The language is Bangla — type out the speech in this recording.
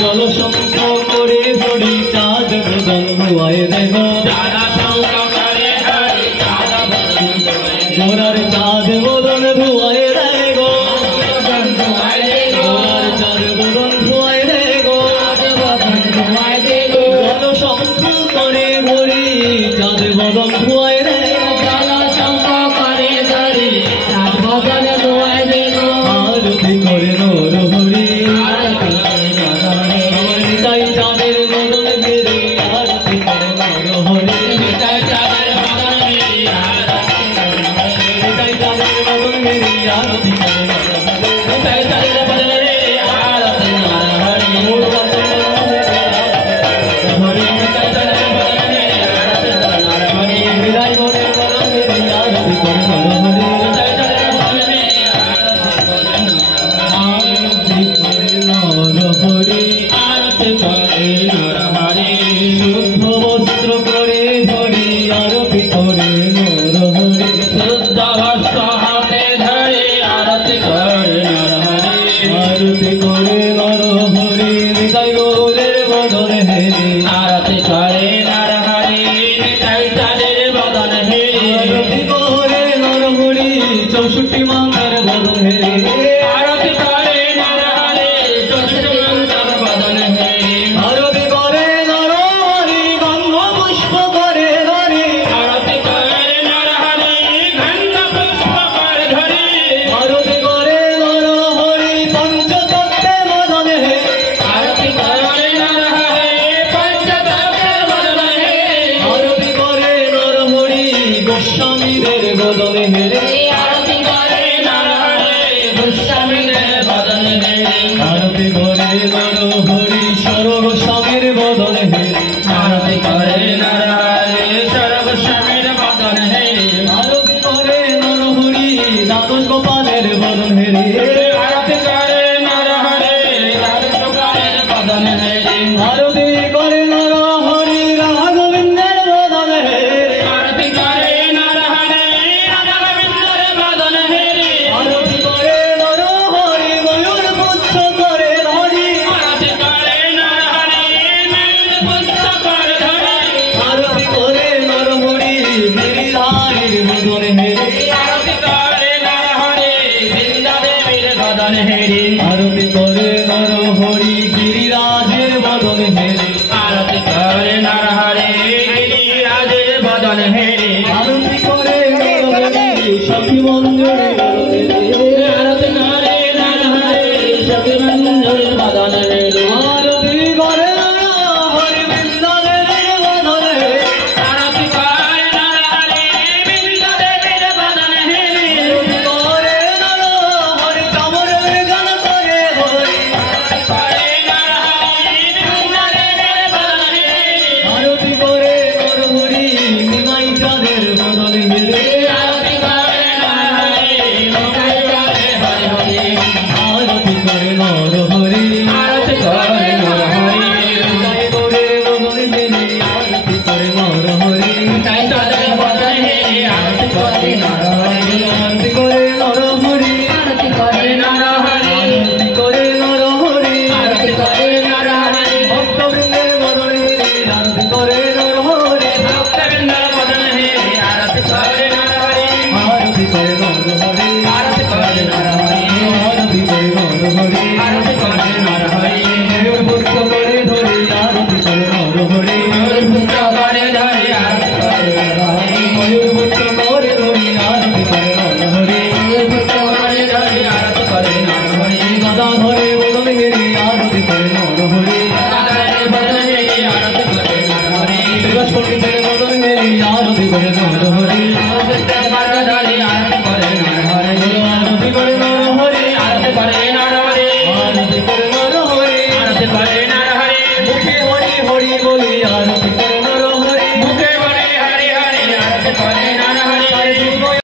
জল শঙ্খ করে হরি চাঁদ বদন ধোয়ায় দেহ গোরার চাঁদ বদন ধোয়ায় দেয় গো গোরার চাঁদ বদন ধোয়ায় দেয় গো জল শঙ্খ করে হরি চাঁদ বদন ধোয়ায় দেয় আরতি করে নর হরি আমার নিতাই চাঁদের বদন ঘেরে আরতি করে নর হরি নিতাই চাঁদের বদন ঘেরে আরতি করে নর হরি নিতাই চাঁদের বদন ঘেরে আরতি নর হরি হরি নিতাই চাঁদের বদন ঘেরে আরতি নর হরি হৃদয় করে বদন ঘেরে আরতি করে নর হরি নিতাই চাঁদের বদন ঘেরে আরতি করে নর হরি আরতি করে নর হরি শুদ্ধ বস্ত্র করে ধরি আরতি করে নর হরি শুদ্ধ বস্ত্র হাতে ধরে আরতি করে নর হরি আরতি করে নর হরি নিতাই গৌরের বদন হেরি আরতি করে নর হরি নিতাই চাঁদের বদন হেরি আরতি করে নর হরি 64 মাঙ্গার বদন হেরি আরতি করে নর হরি 64 মাঙ্গার বদন হেরি আরতি করে নর হরি গন্ধ পুষ্প করে ধরি আরতি করে নর হরি গন্ধ পুষ্প করে ধরি আরতি করে নর হরি পঞ্চতত্ত্বের বদন হেরি আরতি করে নর হরি পঞ্চতত্ত্বের বদন হেরি আরতি করে নর হরি গোস্বামীদের বদন হেরি আরতি করে নর হরি গোস্বামীদের বদন হেরি আরতি করে নর হরি সর্বস্বামীর বদন হেরি আরতি করে নর হরি সর্বস্বামীর বদন হেরি আরতি করে নর হরি দ্বাদশ গোপালের বদন হেরি আরতি করে নর হরি দ্বাদশ গোপালের বদন হেরি আরতি করে নর হরি রাধা গোবিন্দের বদন হেরি আরতি করে নর হরি রাধা গোবিন্দের বদন হেরি আরতি করে নর হরি ময়ূর পুচ্ছ করে ধরি আরতি করে নর হরি ময়ূর পুচ্ছ করে ধরি আরতি করে নর হরি গিরিধারীর বদন হেরি আরতি করে নর হরি বৃন্দা দেবীর বদন হেরি আরতি করে নর হরি গিরিরাজের বদন হেরি আরতি করে নর হরি গিরিরাজের বদন হেরি আরতি করে নর হরি সখী মঞ্জুরি বদন হেরি আরতি করে নর হরি সখী মঞ্জুরি বদন হেরি আরতি করে নর হরি বৃন্দা দেবীর বদন হেরি আরতি করে নর হরি বৃন্দা দেবীর বদন হেরি আরতি করে নর হরি চামরের গান করে হরি আরতি করে নর হরি বৃন্দা দেবীর বদন হেরি আরতি করে নর হরি নিমাই চাঁদের বদন হেরি আরতি করে নর হরি নিমাই চাঁদের বদন হেরি আরতি করে নর হরি